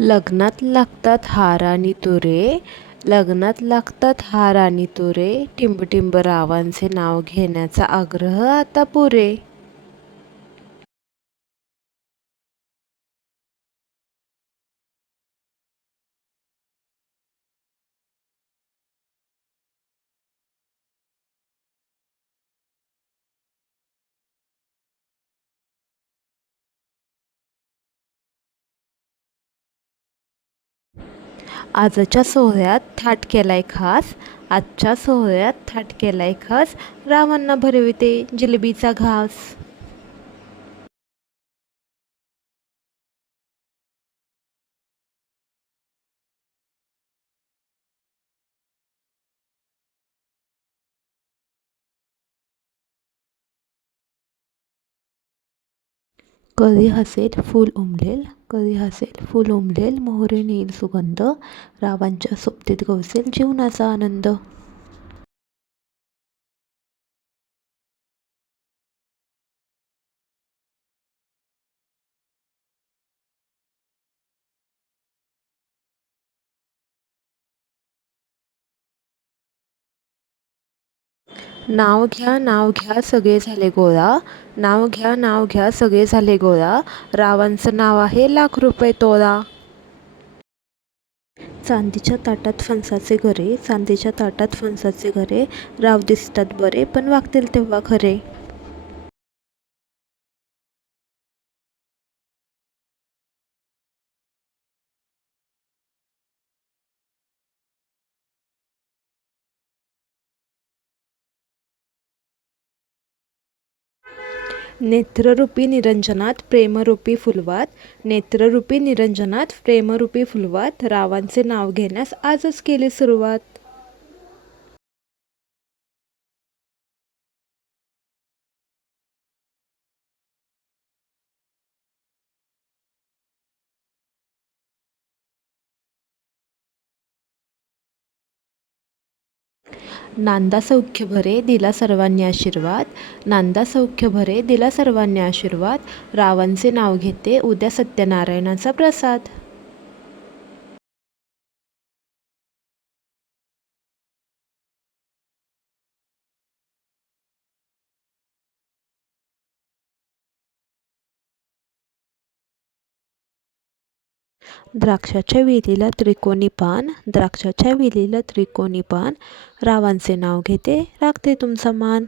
लग्नात लागतात हार आणि तुरे, लग्नात लागतात हार आणि तुरे, टिंबटिंब रावांचे नाव घेण्याचा आग्रह आता पुरे. आजच्या सोहळ्यात थाट केलाय खास, आजच्या सोहळ्यात थाट केलाय खास, रावांना भरविते जिलेबीचा घास. कधी हसेल फूल उमलेल, कधी हसेल फूल उमलेल, मोहरी नेईल सुगंध, रावांच्या सोबतीत गवसेल जीवनाचा आनंद. नाव घ्या सगळे झाले गोळा, नाव घ्या सगळे झाले गोळा, रावांचं नाव आहे ₹1,00,000 तोळा. चांदीच्या ताटात फणसाचे घरे, चांदीच्या ताटात फणसाचे घरे, राव दिसतात बरे पण वागतील तेव्हा खरे. नेत्ररूपी निरंजनात प्रेमरूपी फुलवात, नेत्ररूपी निरंजनात प्रेमरूपी फुलवात, रावांचे नाव घेण्यास आजच केली सुरुवात. नांदा सौख्य भरे दिला सर्वांनी आशीर्वाद, नांदा सौख्य भरे दिला सर्वांनी आशीर्वाद, रावांचे नाव घेते उद्या सत्यनारायणाचा प्रसाद. द्राक्षाच्या वेलीला त्रिकोणी पान, द्राक्षाच्या वेलीला त्रिकोणी पान, रावांचे नाव घेते राखते तुमचा मान.